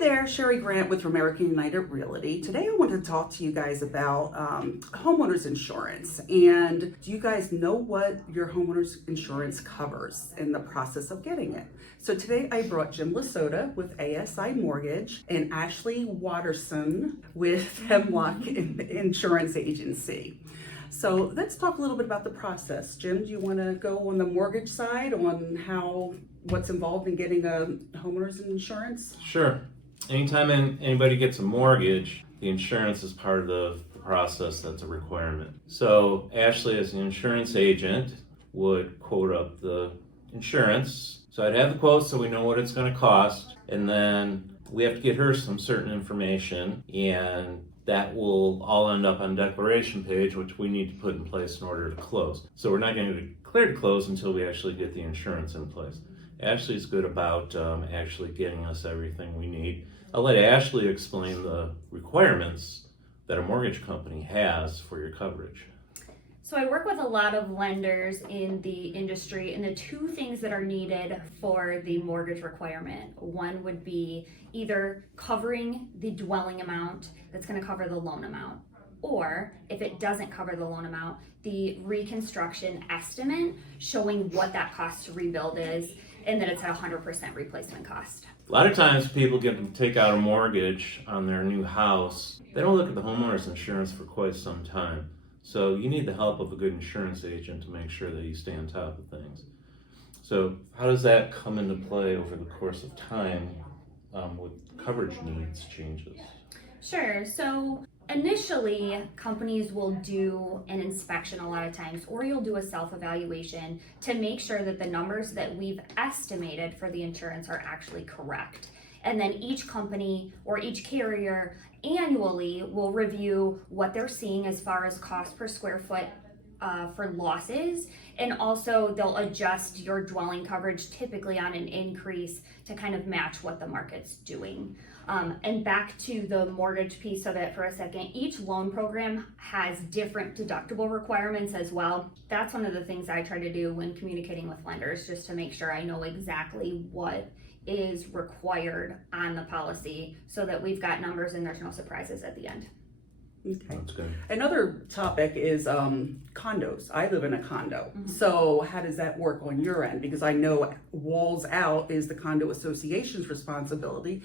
there, Sherri Grant with Remerica Realty. Today I want to talk to you guys about homeowners insurance. And do you guys know what your homeowners insurance covers in the process of getting it? So today I brought Jim Lasota with ASI Mortgage and AshleyWatterson with Hemlock Insurance Agency. So let's talk a little bit about the process. Jim, do you want to go on the mortgage side on what's involved in getting a homeowner's insurance? Sure. Anytime anybody gets a mortgage, the insurance is part of the process. That's a requirement. So Ashley, as an insurance agent, would quote up the insurance. So I'd have the quote so we know what it's going to cost, and then we have to get her some certain information, and that will all end up on declaration page, which we need to put in place in order to close. So we're not going to declare to close until we actually get the insurance in place. Ashley's good about actually getting us everything we need. I'll let Ashley explain the requirements that a mortgage company has for your coverage. So I work with a lot of lenders in the industry, and the two things that are needed for the mortgage requirement, one would be either covering the dwelling amount that's going to cover the loan amount, or if it doesn't cover the loan amount, the reconstruction estimate showing what that cost to rebuild is, and that it's at 100% replacement cost. A lot of times people take out a mortgage on their new house. They don't look at the homeowner's insurance for quite some time. So you need the help of a good insurance agent to make sure that you stay on top of things. So how does that come into play over the course of time with coverage needs changes? Sure. So initially, companies will do an inspection a lot of times, or you'll do a self-evaluation to make sure that the numbers that we've estimated for the insurance are actually correct. And then each company or each carrier annually will review what they're seeing as far as cost per square foot for losses, and also they'll adjust your dwelling coverage typically on an increase to kind of match what the market's doing. And back to the mortgage piece of it for a second, each loan program has different deductible requirements as well. That's one of the things I try to do when communicating with lenders, just to make sure I know exactly what is required on the policy so that we've got numbers and there's no surprises at the end. Okay. That's good. Another topic is condos. I live in a condo. Mm-hmm. So how does that work on your end? Because I know walls out is the condo association's responsibility.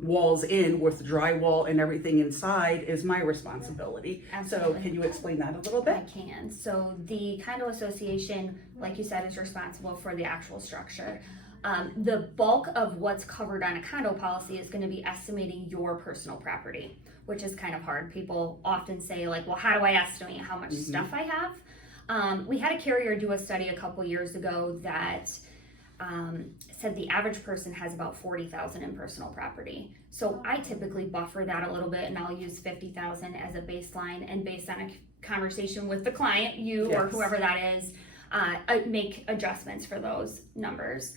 Walls in with drywall and everything inside is my responsibility. Absolutely. So can you explain that a little bit? I can. So the condo association, like you said, is responsible for the actual structure. The bulk of what's covered on a condo policy is going to be estimating your personal property, which is kind of hard. People often say, like, well, how do I estimate how much stuff I have? We had a carrier do a study a couple years ago that said the average person has about 40,000 in personal property. So I typically buffer that a little bit, and I'll use 50,000 as a baseline, and based on a conversation with the client, you or whoever that is, make adjustments for those numbers.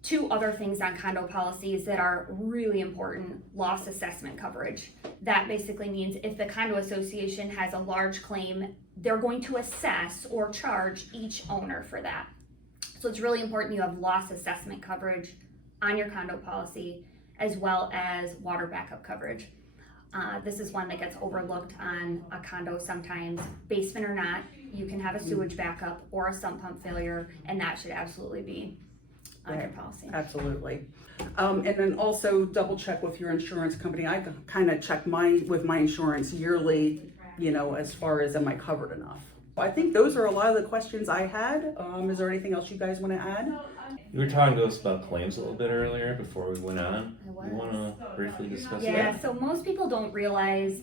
Two other things on condo policies that are really important: loss assessment coverage. That basically means if the condo association has a large claim, they're going to assess or charge each owner for that. So it's really important you have loss assessment coverage on your condo policy, as well as water backup coverage. This is one that gets overlooked on a condo sometimes. Basement or not, you can have a sewage backup or a sump pump failure, and that should absolutely be on your policy. Absolutely. And then also double check with your insurance company. I kind of check with my insurance yearly, as far as am I covered enough. I think those are a lot of the questions I had. Is there anything else you guys want to add? You were talking to us about claims a little bit earlier before we went on. I was. You want to briefly discuss that? Yeah, so most people don't realize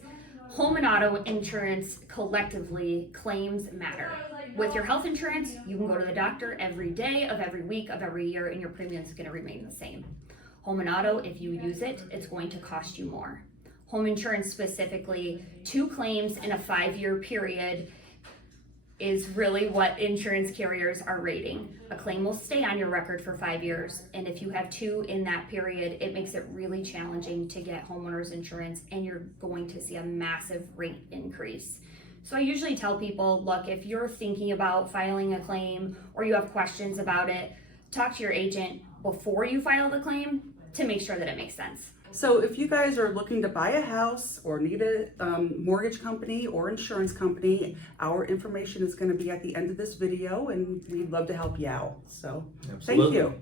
home and auto insurance collectively, claims matter. With your health insurance, you can go to the doctor every day of every week of every year, and your premium is going to remain the same. Home and auto, if you use it, it's going to cost you more. Home insurance specifically, 2 claims in a 5-year period is really what insurance carriers are rating. A claim will stay on your record for 5 years, and if you have 2 in that period, it makes it really challenging to get homeowners insurance, and you're going to see a massive rate increase. So I usually tell people, look, if you're thinking about filing a claim or you have questions about it, talk to your agent before you file the claim to make sure that it makes sense. So if you guys are looking to buy a house or need a mortgage company or insurance company, our information is going to be at the end of this video, and we'd love to help you out. So thank Absolutely. you.